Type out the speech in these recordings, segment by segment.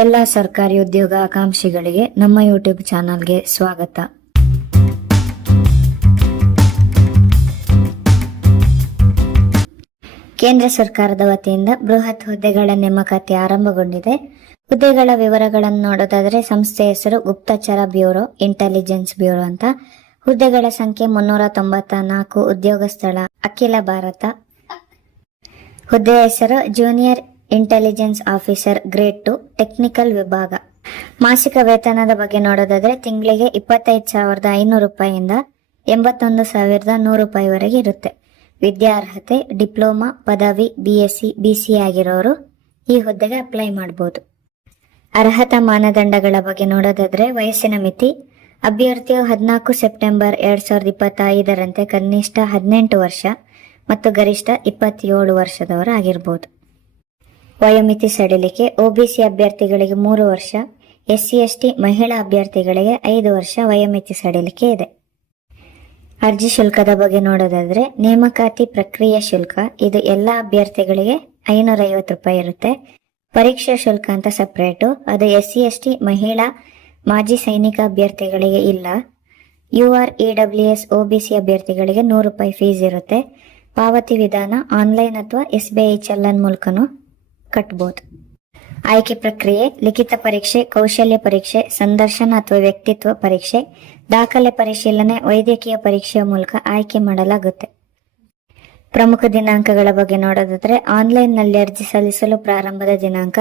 ಎಲ್ಲ ಸರ್ಕಾರಿ ಉದ್ಯೋಗ ಆಕಾಂಕ್ಷಿಗಳಿಗೆ ನಮ್ಮ ಯೂಟ್ಯೂಬ್ ಚಾನಲ್ಗೆ ಸ್ವಾಗತ. ಕೇಂದ್ರ ಸರ್ಕಾರದ ವತಿಯಿಂದ ಬೃಹತ್ ಹುದ್ದೆಗಳ ನೇಮಕಾತಿ ಆರಂಭಗೊಂಡಿದೆ. ಹುದ್ದೆಗಳ ವಿವರಗಳನ್ನು ನೋಡೋದಾದರೆ ಸಂಸ್ಥೆ ಹೆಸರು ಗುಪ್ತಚರ ಬ್ಯೂರೋ ಇಂಟೆಲಿಜೆನ್ಸ್ ಬ್ಯೂರೋ ಅಂತ. ಹುದ್ದೆಗಳ ಸಂಖ್ಯೆ ಮುನ್ನೂರ ತೊಂಬತ್ತ ನಾಲ್ಕು ಉದ್ಯೋಗ ಸ್ಥಳ ಅಖಿಲ ಭಾರತ. ಹುದ್ದೆ ಹೆಸರು junior intelligence officer grade two technical ವಿಭಾಗ ಮಾಸಿಕ ವೇತನದ ಬಗ್ಗೆ ನೋಡೋದಾದ್ರೆ ತಿಂಗಳಿಗೆ ಇಪ್ಪತ್ತೈದು ಸಾವಿರದ ಐನೂರು ರೂಪಾಯಿಯಿಂದ ಎಂಬತ್ತೊಂದು ಸಾವಿರದ ನೂರು ರೂಪಾಯಿವರೆಗೆ ಇರುತ್ತೆ. ವಿದ್ಯಾರ್ಹತೆ, ಡಿಪ್ಲೊಮಾ, ಪದವಿ B S C B C ಆಗಿರೋರು ಈ ಹುದ್ದೆಗೆ ಅಪ್ಲೈ ಮಾಡಬಹುದು ಅರ್ಹತಾ ಮಾನದಂಡಗಳ ಬಗ್ಗೆ ನೋಡೋದಾದ್ರೆ ವಯಸ್ಸಿನ ಮಿತಿ, ಅಭ್ಯರ್ಥಿಯು ಹದಿನಾಲ್ಕು ಸೆಪ್ಟೆಂಬರ್ ಎರಡ್ ಸಾವಿರದ ಇಪ್ಪತ್ತೈದರಂತೆ ಕನಿಷ್ಠ ಹದಿನೆಂಟು ವರ್ಷ ಮತ್ತು ಗರಿಷ್ಠ ಇಪ್ಪತ್ತೇಳು ವರ್ಷದವರು ಆಗಿರ್ಬೋದು ವಯೋಮಿತಿ ಸಡಿಲಿಕೆ ಒಬಿಸಿ ಅಭ್ಯರ್ಥಿಗಳಿಗೆ ಮೂರು ವರ್ಷ, ಎಸ್ಸಿ, ಎಸ್ಟಿ ಮಹಿಳಾ ಅಭ್ಯರ್ಥಿಗಳಿಗೆ ಐದು ವರ್ಷ ವಯೋಮಿತಿ ಸಡಿಲಿಕೆ ಇದೆ. ಅರ್ಜಿ ಶುಲ್ಕದ ಬಗ್ಗೆ ನೋಡೋದಾದ್ರೆ, ನೇಮಕಾತಿ ಪ್ರಕ್ರಿಯೆ ಶುಲ್ಕ, ಇದು ಎಲ್ಲ ಅಭ್ಯರ್ಥಿಗಳಿಗೆ ಐನೂರ ಐವತ್ತು ರೂಪಾಯಿ ಇರುತ್ತೆ. ಪರೀಕ್ಷಾ ಶುಲ್ಕ ಅಂತ ಸಪ್ರೇಟು, ಅದು ಎಸ್ ಸಿ ಎಸ್ ಟಿ ಮಹಿಳಾ ಮಾಜಿ ಸೈನಿಕ ಅಭ್ಯರ್ಥಿಗಳಿಗೆ ಇಲ್ಲ. U R, E W S, O B C ಅಭ್ಯರ್ಥಿಗಳಿಗೆ ನೂರು ರೂಪಾಯಿ ಫೀಸ್ ಇರುತ್ತೆ. ಪಾವತಿ ವಿಧಾನ ಆನ್ಲೈನ್ ಅಥವಾ ಎಸ್ ಬಿ ಐ ಚಲನ್ ಮೂಲಕನೂ ಕಟ್ಬೋದು. ಆಯ್ಕೆ ಪ್ರಕ್ರಿಯೆ, ಲಿಖಿತ ಪರೀಕ್ಷೆ, ಕೌಶಲ್ಯ ಪರೀಕ್ಷೆ, ಸಂದರ್ಶನ ಅಥವಾ ವ್ಯಕ್ತಿತ್ವ ಪರೀಕ್ಷೆ, ದಾಖಲೆ ಪರಿಶೀಲನೆ, ವೈದ್ಯಕೀಯ ಪರೀಕ್ಷೆಯ ಮೂಲಕ ಆಯ್ಕೆ ಮಾಡಲಾಗುತ್ತೆ. ಪ್ರಮುಖ ದಿನಾಂಕಗಳ ಬಗ್ಗೆ ನೋಡೋದಾದ್ರೆ ಆನ್ಲೈನ್ನಲ್ಲಿ ಅರ್ಜಿ ಸಲ್ಲಿಸಲು ಪ್ರಾರಂಭದ ದಿನಾಂಕ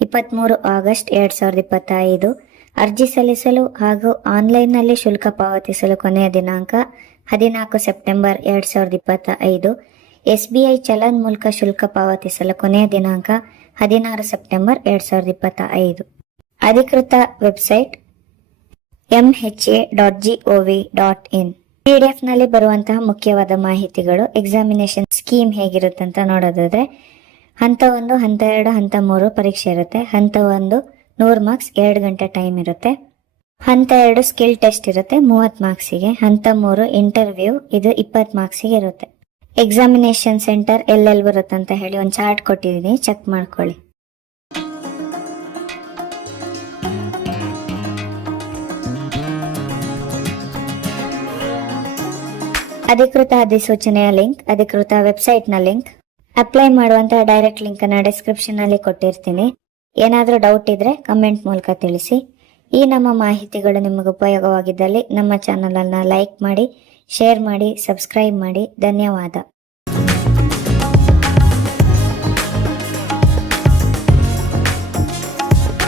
ಇಪ್ಪತ್ಮೂರು ಆಗಸ್ಟ್ ಎರಡ್ ಸಾವಿರದ ಇಪ್ಪತ್ತೈದು. ಅರ್ಜಿ ಸಲ್ಲಿಸಲು ಹಾಗೂ ಆನ್ಲೈನ್ನಲ್ಲಿ ಶುಲ್ಕ ಪಾವತಿಸಲು ಕೊನೆಯ ದಿನಾಂಕ ಹದಿನಾಲ್ಕು ಸೆಪ್ಟೆಂಬರ್ ಎರಡ್ ಸಾವಿರದ ಇಪ್ಪತ್ತ ಐದು ಎಸ್ಬಿಐ ಚಲನ್ ಮೂಲಕ ಶುಲ್ಕ ಪಾವತಿಸಲು ಕೊನೆಯ ದಿನಾಂಕ ಹದಿನಾರು ಸೆಪ್ಟೆಂಬರ್ ಎರಡ್ ಸಾವಿರದ ಇಪ್ಪತ್ತ ಐದು ಅಧಿಕೃತ website MHA dot gov dot in. ಪಿಡಿಎಫ್ನಲ್ಲಿ ಬರುವಂತಹ ಮುಖ್ಯವಾದ ಮಾಹಿತಿಗಳು, ಎಕ್ಸಾಮಿನೇಷನ್ ಸ್ಕೀಮ್ ಹೇಗಿರುತ್ತೆ ಅಂತ ನೋಡೋದಾದ್ರೆ ಹಂತ ಒಂದು ಹಂತ ಎರಡು ಹಂತ ಮೂರು ಪರೀಕ್ಷೆ ಇರುತ್ತೆ. ಹಂತ ಒಂದು ನೂರು ಮಾರ್ಕ್ಸ್, ಎರಡು ಗಂಟೆ ಟೈಮ್ ಇರುತ್ತೆ. ಹಂತ ಎರಡು ಸ್ಕಿಲ್ ಟೆಸ್ಟ್ ಇರುತ್ತೆ, ಮೂವತ್ತು ಮಾರ್ಕ್ಸಿಗೆ. ಹಂತ ಮೂರು ಇಂಟರ್ವ್ಯೂ, ಇದು ಇಪ್ಪತ್ತು ಮಾರ್ಕ್ಸಿಗೆ ಇರುತ್ತೆ. ಎಕ್ಸಾಮಿನೇಷನ್ ಸೆಂಟರ್ ಎಲ್ಲೆಲ್ಲಿ ಬರುತ್ತೆ ಅಂತ ಹೇಳಿ ಒಂದು ಚಾರ್ಟ್ ಕೊಟ್ಟಿದ್ದೀನಿ ಚೆಕ್ ಮಾಡ್ಕೊಳ್ಳಿ. ಅಧಿಕೃತ ಅಧಿಸೂಚನೆಯ ಲಿಂಕ್, ಅಧಿಕೃತ ವೆಬ್ಸೈಟ್ನ ಲಿಂಕ್. ಅಪ್ಲೈ ಮಾಡುವಂತಹ ಡೈರೆಕ್ಟ್ ಲಿಂಕ್ ಅನ್ನ ಡಿಸ್ಕ್ರಿಪ್ಷನ್ ಅಲ್ಲಿ ಕೊಟ್ಟಿರ್ತೀನಿ. ಏನಾದರೂ ಡೌಟ್ ಇದ್ರೆ ಕಮೆಂಟ್ ಮೂಲಕ ತಿಳಿಸಿ. ಈ ನಮ್ಮ ಮಾಹಿತಿಗಳು ನಿಮಗೆ ಉಪಯೋಗವಾಗಿದ್ದಲ್ಲಿ ನಮ್ಮ ಚಾನಲನ್ನು ಲೈಕ್ ಮಾಡಿ ಶೇರ್ ಮಾಡಿ ಸಬ್ಸ್ಕ್ರೈಬ್ ಮಾಡಿ. ಧನ್ಯವಾದ.